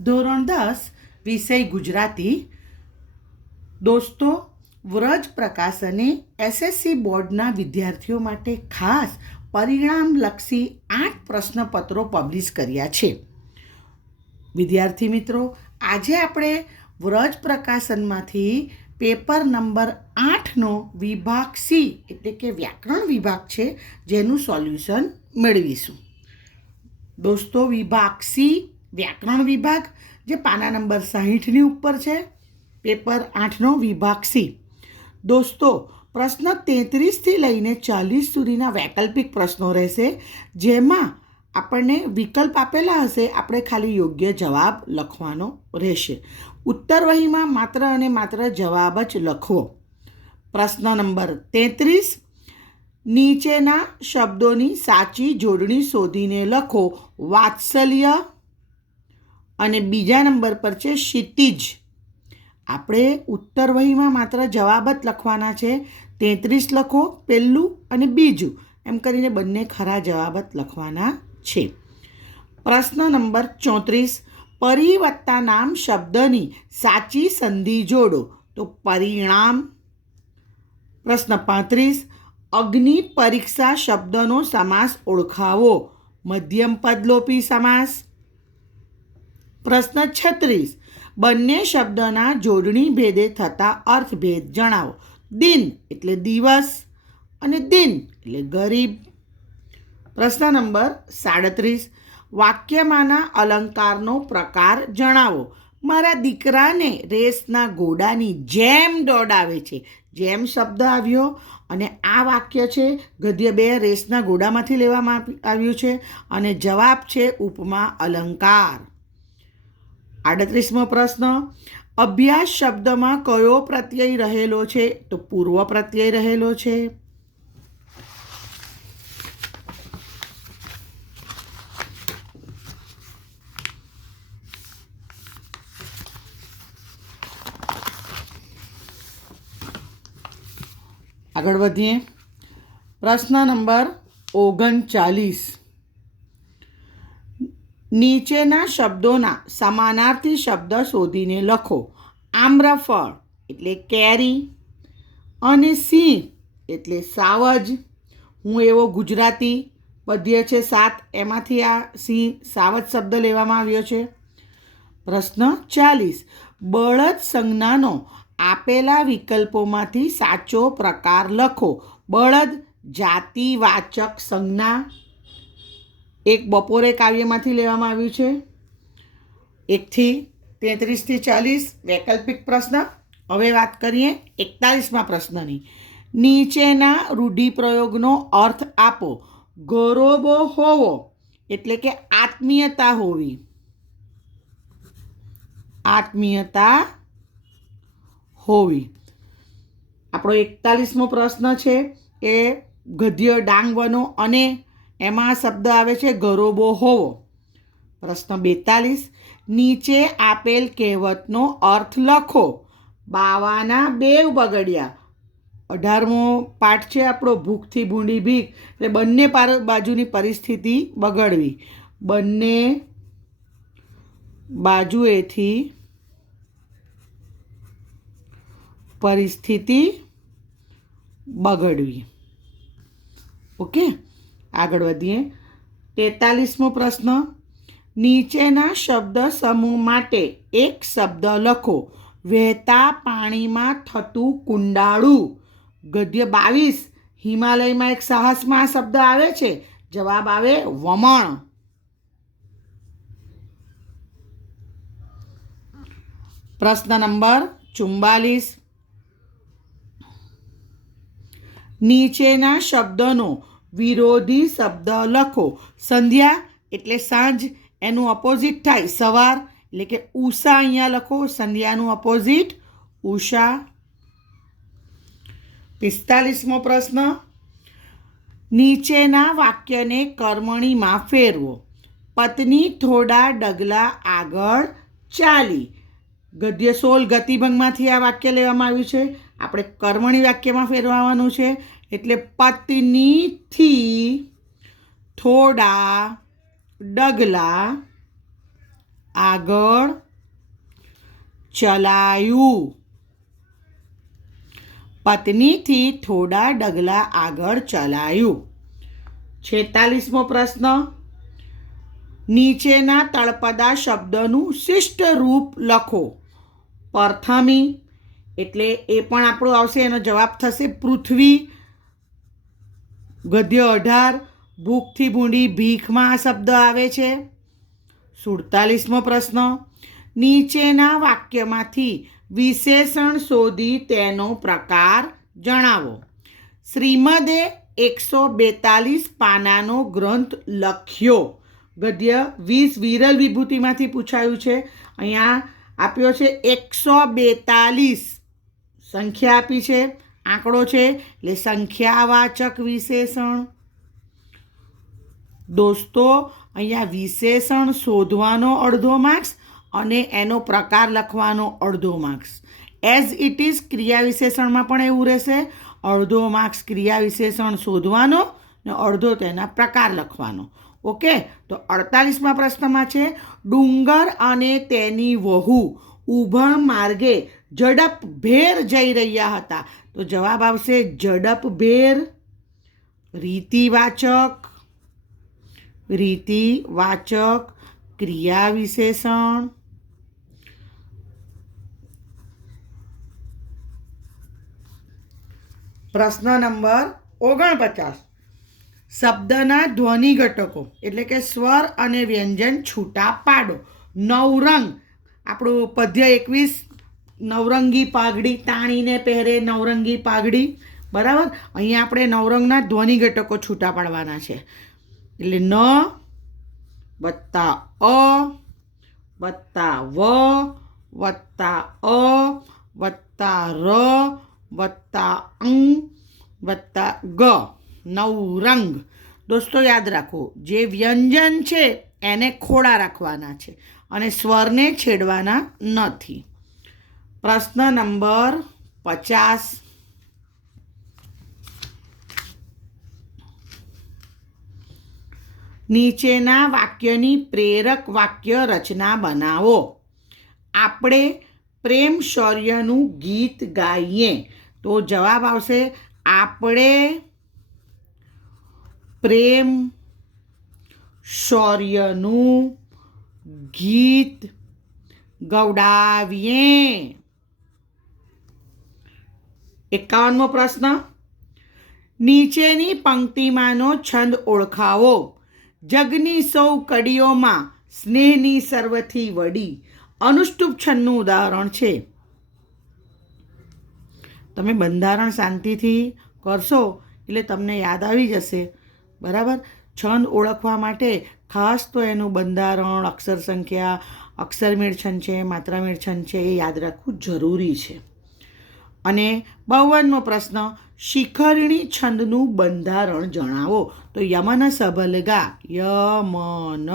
ધોરણ 10 વિષય ગુજરાતી. દોસ્તો, વ્રજ પ્રકાશને એસએસસી બોર્ડના વિદ્યાર્થીઓ માટે ખાસ પરિણામલક્ષી 8 પ્રશ્નપત્રો પબ્લિશ કર્યા છે. વિદ્યાર્થી મિત્રો, આજે આપણે વ્રજ પ્રકાશનમાંથી પેપર નંબર 8નો વિભાગ સી એટલે કે વ્યાકરણ વિભાગ છે, જેનું સોલ્યુશન મેળવીશું. દોસ્તો, વિભાગ સી વ્યાકરણ વિભાગ જે પાના નંબર 60ની ઉપર છે, પેપર 8નો વિભાગ સી. દોસ્તો, પ્રશ્ન 33થી લઈને 40 સુધીના વૈકલ્પિક પ્રશ્નો રહેશે, જેમાં આપણને વિકલ્પ આપેલા હશે, આપણે ખાલી યોગ્ય જવાબ લખવાનો રહેશે. ઉત્તર વહીમાં માત્ર અને માત્ર જવાબ જ લખવો. પ્રશ્ન નંબર 33, નીચેના શબ્દોની સાચી જોડણી શોધીને લખો. વાત્સલ્ય અને બીજા નંબર પર છે ક્ષિતિજ. આપણે ઉત્તર વહીમાં માત્ર જવાબ જ લખવાના છે. 33 લખો પહેલું અને બીજું, એમ કરીને બંને ખરા જવાબ જ લખવાના છે. પ્રશ્ન નંબર 34, પરિવત્તા નામ શબ્દની સાચી સંધિ જોડો. તો પરિણામ. પ્રશ્ન 35, અગ્નિ પરીક્ષા શબ્દનો સમાસ ઓળખાવો. મધ્યમ પદલોપી સમાસ. પ્રશ્ન 36, બંને શબ્દના જોડણી ભેદે થતા અર્થભેદ જણાવો. દિન એટલે દિવસ અને દિન એટલે ગરીબ. પ્રશ્ન નંબર 37, વાક્યમાંના અલંકારનો પ્રકાર જણાવો. મારા દીકરાને રેસના ઘોડાની જેમ દોડાવે છે. જેમ શબ્દ આવ્યો અને આ વાક્ય છે ગદ્ય 2 રેસના ઘોડામાંથી લેવામાં આવ્યું છે અને જવાબ છે ઉપમા અલંકાર. 38મો પ્રશ્ન, અભ્યાસ શબ્દમાં કયો પ્રત્યય રહેલો છે? તો પૂર્વ પ્રત્યય રહેલો છે. આગળ વધીએ. પ્રશ્ન નંબર 39, નીચેના શબ્દોના સમાનાર્થી શબ્દ શોધીને લખો. આમ્રફળ એટલે કેરી અને સિંહ એટલે સાવજ. હું એવો ગુજરાતી પદ્ય છે 7, એમાંથી આ સિંહ સાવજ શબ્દ લેવામાં આવ્યો છે. પ્રશ્ન 40, બળદ સંજ્ઞાનો આપેલા વિકલ્પોમાંથી સાચો પ્રકાર લખો. બળદ જાતિવાચક સંજ્ઞા. એક બપોરે કાવ્યમાંથી લેવામાં આવ્યું છે. 1થી 33થી 40 વૈકલ્પિક પ્રશ્ન. હવે વાત કરીએ 41મા પ્રશ્નની. નીચેના રૂઢિપ્રયોગનો અર્થ આપો. ગરોબો હોવો એટલે કે આત્મીયતા હોવી. આત્મીયતા હોવી. આપણો 41મો પ્રશ્ન છે એ ગદ્ય ડાંગ વનો અને એમાં શબ્દ આવે છે ગરોબો હોવો. પ્રશ્ન 42, નીચે આપેલ કહેવતનો અર્થ લખો. બાવાના બેવ બગડ્યા. 18મો પાઠ છે આપણો ભૂખથી ભૂંડી ભીખ, એટલે બંને બાજુની પરિસ્થિતિ બગડવી. બંને બાજુએથી પરિસ્થિતિ બગડવી. ઓકે, આગળ વધીએ. 43મો પ્રશ્ન, નીચેના શબ્દ સમૂહ માટે એક શબ્દ લખો. વહેતા પાણીમાં થતું કુંડાળું. ગદ્ય 22 હિમાલયમાં એક સાહસમાં આ શબ્દ આવે છે. જવાબ આવે વમણ. પ્રશ્ન નંબર 44, નીચેના શબ્દનો વિરોધી શબ્દ લખો. સંધ્યા એટલે સાંજ, એનું અપોઝિટ થાય સવાર, એટલે કે ઉષા અહીંયા લખો. સંધ્યાનું અપોઝિટ ઉષા. 45મો પ્રશ્ન, નીચેના વાક્યને કર્મણીમાં ફેરવો. પત્ની થોડા ડગલા આગળ ચાલી. ગદ્ય 16 ગતિભંગમાંથી આ વાક્ય લેવામાં આવ્યું છે. આપણે કર્મણી વાક્યમાં ફેરવવાનું છે, એટલે પત્નીથી થોડા ડગલા આગળ ચલાયું. પત્નીથી થોડા ડગલા આગળ ચલાયું. 46મો પ્રશ્ન, નીચેના તળપદા શબ્દનું શિષ્ટ રૂપ લખો. પ્રથમી એટલે એ પણ આપણું આવશે, એનો જવાબ થશે પૃથ્વી. ગદ્ય 18, ભૂખથી ભૂંડી ભીખમાં આ શબ્દ આવે છે. 47મો પ્રશ્ન, નીચેના વાક્યમાંથી વિશેષણ શોધી તેનો પ્રકાર જણાવો. શ્રીમદે 142 પાનાનો ગ્રંથ લખ્યો. ગદ્ય 20 વિરલ વિભૂતિમાંથી પૂછાયું છે. અહીંયા આપ્યો છે 142, સંખ્યા આપી છે, આંકડો છે એટલે સંખ્યાવાચક વિશેષણ. દોસ્તો, અહીંયા વિશેષણ શોધવાનો અડધો માર્ક્સ અને એનો પ્રકાર લખવાનો અડધો માર્ક્સ. એઝ ઇટ ઇઝ ક્રિયા વિશેષણમાં પણ એવું રહેશે, અડધો માર્ક્સ ક્રિયા વિશેષણ શોધવાનો ને અડધો તેના પ્રકાર લખવાનો. ઓકે, તો 48મા પ્રશ્નમાં છે, ડુંગર અને તેની વહુ ઊભા માર્ગે ઝડપભેર જઈ રહ્યા હતા. તો જવાબ આવશે ઝડપભેર. રીતિવાચક ક્રિયા વિશેષણ. પ્રશ્ન નંબર 49, શબ્દના ધ્વનિ ઘટકો એટલે કે સ્વર અને વ્યંજન છૂટા પાડો. નવરંગ, આપણું પદ્ય 21, નવરંગી પાઘડી તાણીને પહેરે નવરંગી પાઘડી. બરાબર, અહીંયા આપણે નવરંગના ધ્વનિ ઘટકો છૂટા પાડવાના છે. એટલે ન વત્તા અ વત્તા વ વત્તા અ વત્તા ર વત્તા અંગ વત્તા ગ, નવરંગ. દોસ્તો યાદ રાખો, જે વ્યંજન છે એને ખોડા રાખવાના છે અને સ્વરને છેડવાના નથી. પ્રશ્ન નંબર 50, નીચેના વાક્યની પ્રેરક વાક્ય રચના બનાવો. આપણે પ્રેમ શૌર્યનું ગીત ગાઈએ. તો જવાબ આવશે આપણે પ્રેમ શૌર્યનું ગીત ગવડાવીએ. 51મો પ્રશ્ન, નીચેની પંક્તિમાંનો છંદ ઓળખાવો. જગની સૌ કડીઓમાં સ્નેહની સર્વથી વડી. અનુષ્ટુપ છંદનું ઉદાહરણ છે. તમે બંધારણ શાંતિથી કરશો એટલે તમને યાદ આવી જશે. બરાબર, છંદ ઓળખવા માટે ખાસ તો એનું બંધારણ, અક્ષર સંખ્યા, અક્ષરમેળ છંદ છે, માત્રામેળ છંદ છે, એ યાદ રાખવું જરૂરી છે. અને 52મો પ્રશ્ન, શિખરણી છંદનું બંધારણ જણાવો. તો યમન સભલગા, યમન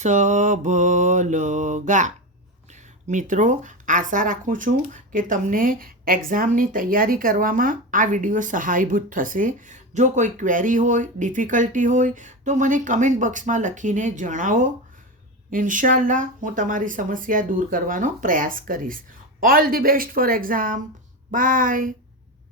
સભલગા. મિત્રો, આશા રાખું છું કે તમને એક્ઝામની તૈયારી કરવામાં આ વિડીયો સહાયભૂત થશે. જો કોઈ ક્વેરી હોય, ડિફિકલ્ટી હોય તો મને કમેન્ટ બોક્સમાં લખીને જણાવો. ઇન્શાલ્લાહ હું તમારી સમસ્યા દૂર કરવાનો પ્રયાસ કરીશ. All the best for exam. By.